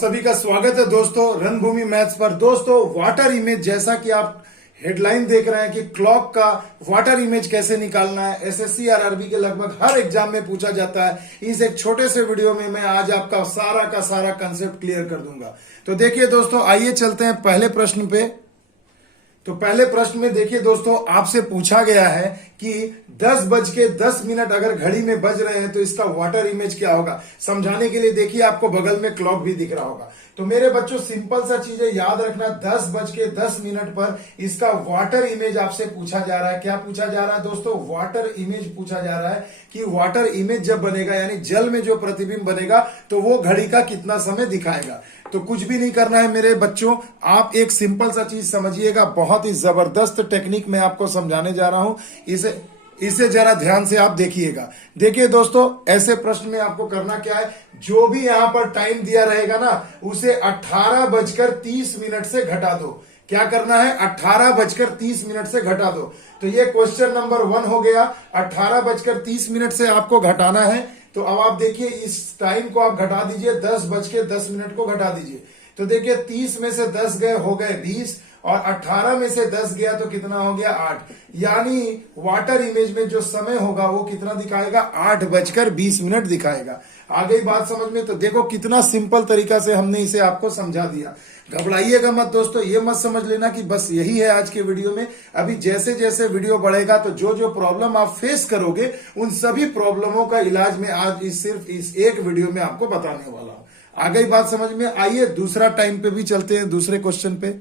सभी का स्वागत है दोस्तों रणभूमि मैथ्स पर। दोस्तों वाटर इमेज, जैसा कि आप हेडलाइन देख रहे हैं कि क्लॉक का वाटर इमेज कैसे निकालना है, एसएससी आरआरबी के लगभग हर एग्जाम में पूछा जाता है। इस एक छोटे से वीडियो में मैं आज आपका सारा का सारा कंसेप्ट क्लियर कर दूंगा। तो देखिए दोस्तों, आइए चलते हैं पहले प्रश्न पे। तो पहले प्रश्न में देखिए दोस्तों, आपसे पूछा गया है कि 10:10 अगर घड़ी में बज रहे हैं तो इसका वाटर इमेज क्या होगा। समझाने के लिए देखिए आपको बगल में क्लॉक भी दिख रहा होगा। तो मेरे बच्चों सिंपल सा चीज है, याद रखना 10:10 पर इसका वाटर इमेज आपसे पूछा जा रहा है। क्या पूछा जा रहा है दोस्तों? वाटर इमेज पूछा जा रहा है कि वाटर इमेज जब बनेगा यानी जल में जो प्रतिबिंब बनेगा तो वो घड़ी का कितना समय दिखाएगा। तो कुछ भी नहीं करना है मेरे बच्चों, आप एक सिंपल सा चीज समझिएगा। बहुत ही जबरदस्त टेक्निक मैं आपको समझाने जा रहा हूं, इसे जरा ध्यान से आप देखिएगा। देखिए दोस्तों, ऐसे प्रश्न में आपको करना क्या है, जो भी यहां पर टाइम दिया रहेगा ना उसे 18:30 से घटा दो। क्या करना है? 18:30 से घटा दो। तो ये क्वेश्चन नंबर 1 हो गया। 18:30 से आपको घटाना है। तो अब आप देखिए इस टाइम को आप घटा दीजिए, 10:10 को घटा दीजिए। तो देखिए 30 में से 10 गए हो गए 20 और 18 में से 10 गया तो कितना हो गया 8। यानी वाटर इमेज में जो समय होगा वो कितना दिखाएगा? 8:20 दिखाएगा। आ गई बात समझ में? तो देखो कितना सिंपल तरीका से हमने इसे आपको समझा दिया। घबराइएगा मत दोस्तों, ये मत समझ लेना कि बस यही है आज के वीडियो में। अभी जैसे जैसे वीडियो बढ़ेगा तो जो जो प्रॉब्लम आप फेस करोगे उन सभी प्रॉब्लमों का इलाज मैं आज सिर्फ इस एक वीडियो में आपको बताने वाला हूं। आ गई बात समझ में? आइए दूसरा टाइम पे भी चलते हैं, दूसरे क्वेश्चन पे।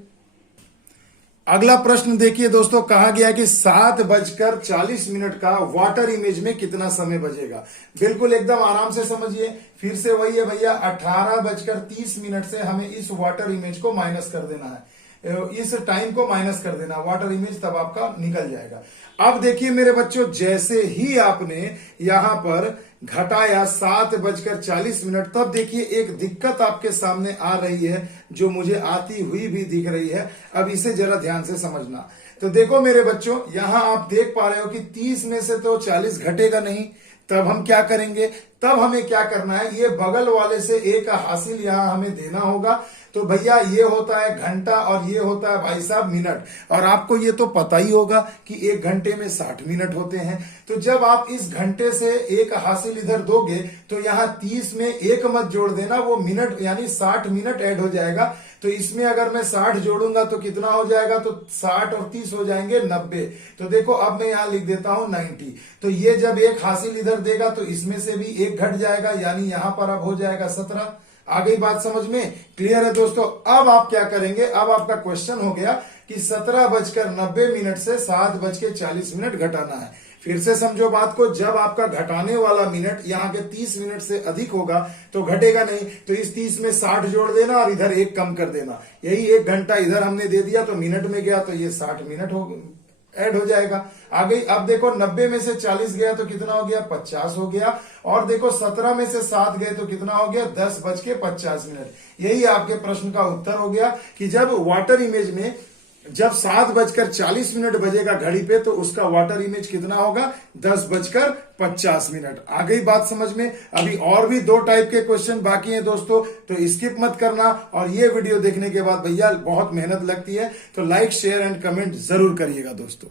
अगला प्रश्न देखिए दोस्तों, कहा गया कि 7:40 का वाटर इमेज में कितना समय बचेगा। बिल्कुल एकदम आराम से समझिए। फिर से वही है भैया, 18:30 से हमें इस वाटर इमेज को माइनस कर देना है, इस टाइम को माइनस कर देना, वाटर इमेज तब आपका निकल जाएगा। अब देखिए मेरे बच्चों, जैसे ही आपने यहां पर घटाया 7:40, तब देखिए एक दिक्कत आपके सामने आ रही है जो मुझे आती हुई भी दिख रही है। अब इसे जरा ध्यान से समझना। तो देखो मेरे बच्चों, यहां आप देख पा रहे हो कि 30 में से तो 40 घटेगा नहीं। तब हम क्या करेंगे? तब हमें क्या करना है, ये बगल वाले से एक हासिल यहां हमें देना होगा। तो भैया ये होता है घंटा और ये होता है भाई साहब मिनट। और आपको ये तो पता ही होगा कि 1 घंटे में 60 मिनट होते हैं। तो जब आप इस घंटे से एक हासिल इधर दोगे तो यहाँ 30 में एक मत जोड़ देना, वो मिनट यानी 60 मिनट ऐड हो जाएगा। तो इसमें अगर मैं 60 जोड़ूंगा तो कितना हो जाएगा? तो 60 और 30 हो जाएंगे 90। तो देखो अब मैं यहां लिख देता हूं 90। तो ये जब एक हासिल इधर देगा तो इसमें से भी एक घट जाएगा, यानी यहां पर अब हो जाएगा 17। आ गई बात समझ में? क्लियर है दोस्तों? अब आप क्या करेंगे? अब आपका क्वेश्चन हो गया कि 17:90 से 7:40 घटाना है। फिर से समझो बात को, जब आपका घटाने वाला मिनट यहाँ के 30 मिनट से अधिक होगा तो घटेगा नहीं। तो इस 30 में 60 जोड़ देना और इधर 1 कम कर देना। यही 1 घंटा इधर हमने दे दिया तो मिनट में गया, तो ये 60 मिनट ऐड हो जाएगा। आ गई। अब देखो 90 में से 40 गया तो कितना हो गया? 50 हो गया। और देखो 17 में से 7 गए तो कितना हो गया? 10:50। यही आपके प्रश्न का उत्तर हो गया कि जब वाटर इमेज में जब 7:40 बजेगा घड़ी पे तो उसका वाटर इमेज कितना होगा? 10:50। आ गई बात समझ में? अभी और भी 2 टाइप के क्वेश्चन बाकी हैं दोस्तों, तो स्किप मत करना। और ये वीडियो देखने के बाद भैया बहुत मेहनत लगती है, तो लाइक शेयर एंड कमेंट जरूर करिएगा दोस्तों।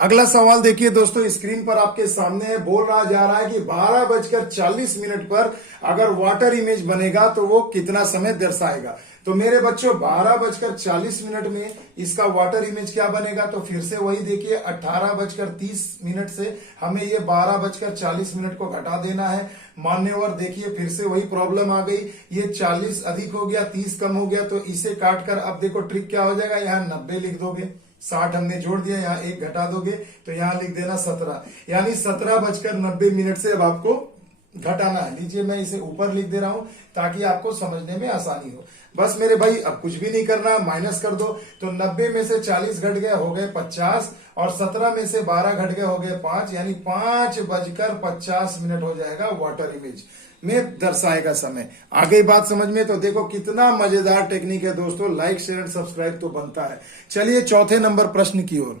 अगला सवाल देखिए दोस्तों, स्क्रीन पर आपके सामने है। बोल रहा जा रहा है कि 12:40 पर अगर वाटर इमेज बनेगा तो वो कितना समय दर्शाएगा। तो मेरे बच्चों 12:40 में इसका वाटर इमेज क्या बनेगा? तो फिर से वही देखिए, 18:30 से हमें ये 12:40 को घटा देना है। मान्यवर देखिए फिर से वही प्रॉब्लम आ गई, ये 40 अधिक हो गया 30 कम हो गया। तो इसे काटकर अब देखो ट्रिक क्या हो जाएगा, यहाँ 90 लिख दोगे, 60 हमने जोड़ दिया, यहाँ 1 घटा दोगे तो यहाँ लिख देना 17। यानी 17:90 से अब आपको घटाना है। लीजिए मैं इसे ऊपर लिख दे रहा हूं ताकि आपको समझने में आसानी हो। बस मेरे भाई अब कुछ भी नहीं करना, माइनस कर दो। तो 90 में से 40 घट गए हो गए 50 और 17 में से 12 घट गए हो गए 5, यानी 5:50 हो जाएगा वाटर इमेज में दर्शाएगा समय। आ गई बात समझ में? तो देखो कितना मजेदार टेक्निक है दोस्तों। लाइक शेयर एंड सब्सक्राइब तो बनता है। चलिए चौथे नंबर प्रश्न की ओर।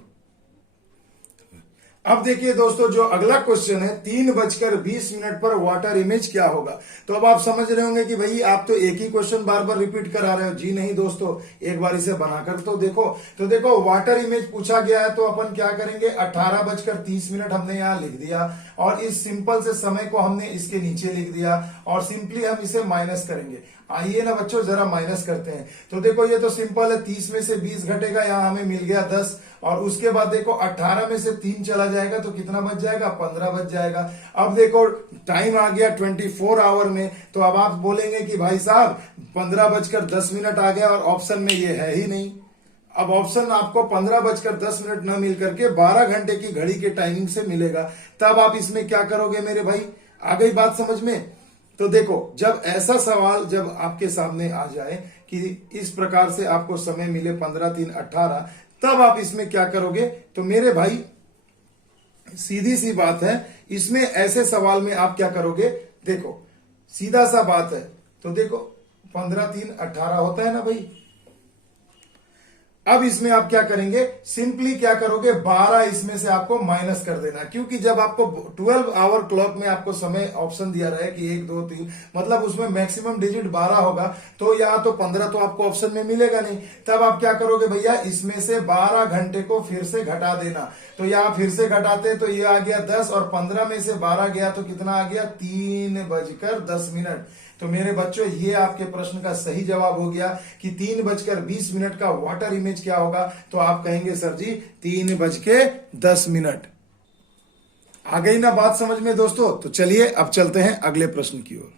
अब देखिए दोस्तों, जो अगला क्वेश्चन है 3:20 पर वाटर इमेज क्या होगा। तो अब आप समझ रहे होंगे कि भाई आप तो एक ही क्वेश्चन बार बार रिपीट करा रहे हो। जी नहीं दोस्तों, एक बार इसे बनाकर तो देखो। तो देखो, वाटर इमेज पूछा गया है तो अपन क्या करेंगे, 18:30 हमने यहां लिख दिया और इस सिंपल से समय को हमने इसके नीचे लिख दिया और सिंपली हम इसे माइनस करेंगे। आइए ना बच्चों, जरा माइनस करते हैं। तो देखो, ये तो सिंपल है, 30 में से 20 घटेगा, यहां हमें मिल गया 10 और उसके बाद देखो 18 में से 3 चला जाएगा तो कितना बच जाएगा, 15 बच जाएगा। अब देखो टाइम आ गया 24 आवर में, तो अब आप बोलेंगे कि भाई साहब 15:10 आ गया और ऑप्शन में ये है ही नहीं। अब ऑप्शन आपको 15:10 न मिल करके 12 घंटे की घड़ी के टाइमिंग से मिलेगा। तब आप इसमें क्या करोगे मेरे भाई, आ गई बात समझ में। तो देखो, जब ऐसा सवाल जब आपके सामने आ जाए कि इस प्रकार से आपको समय मिले 15, 3, 18, तब आप इसमें क्या करोगे। तो मेरे भाई सीधी सी बात है, इसमें ऐसे सवाल में आप क्या करोगे, देखो सीधा सा बात है। तो देखो 15, 3, 18 होता है ना भाई। अब इसमें आप क्या करेंगे, सिंपली क्या करोगे, 12 इसमें से आपको माइनस कर देना, क्योंकि जब आपको 12 आवर क्लॉक में आपको समय ऑप्शन दिया रहा है कि 1, 2, 3, मतलब उसमें मैक्सिमम डिजिट 12 होगा, तो यहाँ तो 15 तो आपको ऑप्शन में मिलेगा नहीं। तब आप क्या करोगे भैया, इसमें से 12 घंटे को फिर से घटा देना। तो यहाँ फिर से घटाते तो ये आ गया 10 और 15 में से 12 गया तो कितना आ गया, 3:10। तो मेरे बच्चों, ये आपके प्रश्न का सही जवाब हो गया कि 3:20 का वाटर इमेज क्या होगा। तो आप कहेंगे सर जी 3:10। आ गई ना बात समझ में दोस्तों। तो चलिए अब चलते हैं अगले प्रश्न की ओर।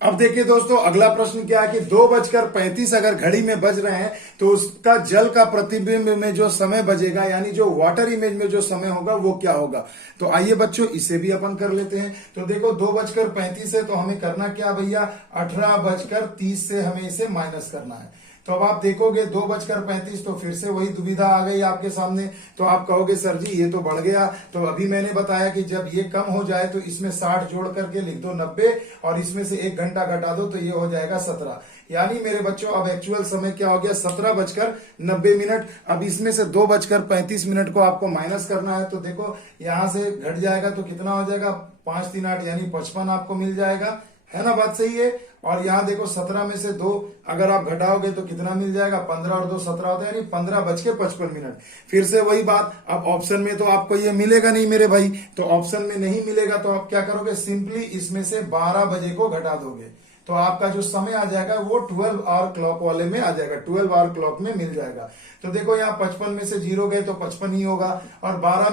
अब देखिए दोस्तों, अगला प्रश्न क्या है कि 2:35 अगर घड़ी में बज रहे हैं तो उसका जल का प्रतिबिंब में जो समय बजेगा, यानी जो वाटर इमेज में जो समय होगा वो क्या होगा। तो आइए बच्चों, इसे भी अपन कर लेते हैं। तो देखो 2:35 है तो हमें करना क्या भैया, 18:30 से हमें इसे माइनस करना है। तो अब आप देखोगे 2:35 तो फिर से वही दुविधा आ गई आपके सामने। तो आप कहोगे सर जी ये तो बढ़ गया। तो अभी मैंने बताया कि जब ये कम हो जाए तो इसमें 60 जोड़ करके लिख दो 90 और इसमें से 1 घंटा घटा दो तो ये हो जाएगा 17। यानी मेरे बच्चों अब एक्चुअल समय क्या हो गया, 17:90। अब इसमें से 2:35 को आपको माइनस करना है। तो देखो यहां से घट जाएगा तो कितना हो जाएगा, 5 3 8 यानी 55 आपको मिल जाएगा, है ना, बात सही है। और यहाँ देखो 17 में से 2 अगर आप घटाओगे तो कितना मिल जाएगा, 15 और 2 17 होता है, यानी 15:55। फिर से वही बात, अब ऑप्शन में तो आपको ये मिलेगा नहीं मेरे भाई। तो ऑप्शन में नहीं मिलेगा तो आप क्या करोगे, सिंपली इसमें से 12 बजे को घटा दोगे तो आपका जो समय आ जाएगा वो 12 आवर क्लॉक वाले में आ जाएगा, 12 आवर क्लॉक में मिल जाएगा। तो देखो यहाँ 55 में से 0 गए तो 55 ही होगा और 15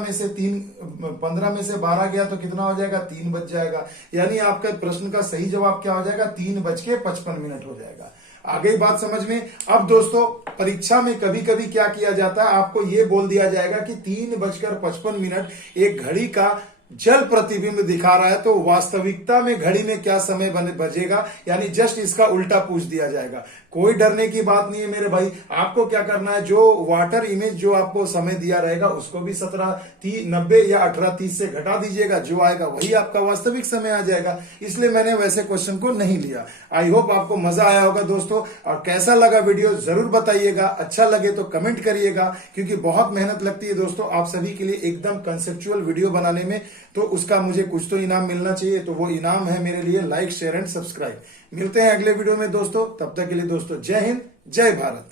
में से 12 गया तो कितना हो जाएगा, 3 बच जाएगा। यानी आपका प्रश्न का सही जवाब क्या हो जाएगा, 3:55 हो जाएगा। आ गई बात समझ में। अब दोस्तों परीक्षा में कभी कभी क्या किया जाता है, आपको ये बोल दिया जाएगा कि 3:55 एक घड़ी का जल प्रतिबिंब दिखा रहा है, तो वास्तविकता में घड़ी में क्या समय बजेगा, यानी जस्ट इसका उल्टा पूछ दिया जाएगा। कोई डरने की बात नहीं है मेरे भाई। आपको क्या करना है, जो वाटर इमेज जो आपको समय दिया रहेगा उसको भी 17:90 या 18:30 से घटा दीजिएगा, जो आएगा वही आपका वास्तविक समय आ जाएगा। इसलिए मैंने वैसे क्वेश्चन को नहीं लिया। आई होप आपको मजा आया होगा दोस्तों, और कैसा लगा वीडियो जरूर बताइएगा। अच्छा लगे तो कमेंट करिएगा, क्योंकि बहुत मेहनत लगती है दोस्तों आप सभी के लिए एकदम कंसेप्चुअल वीडियो बनाने में, तो उसका मुझे कुछ तो इनाम मिलना चाहिए। तो वो इनाम है मेरे लिए लाइक, शेयर एंड सब्सक्राइब। मिलते हैं अगले वीडियो में दोस्तों, तब तक के लिए दोस्तों जय हिंद, जय भारत।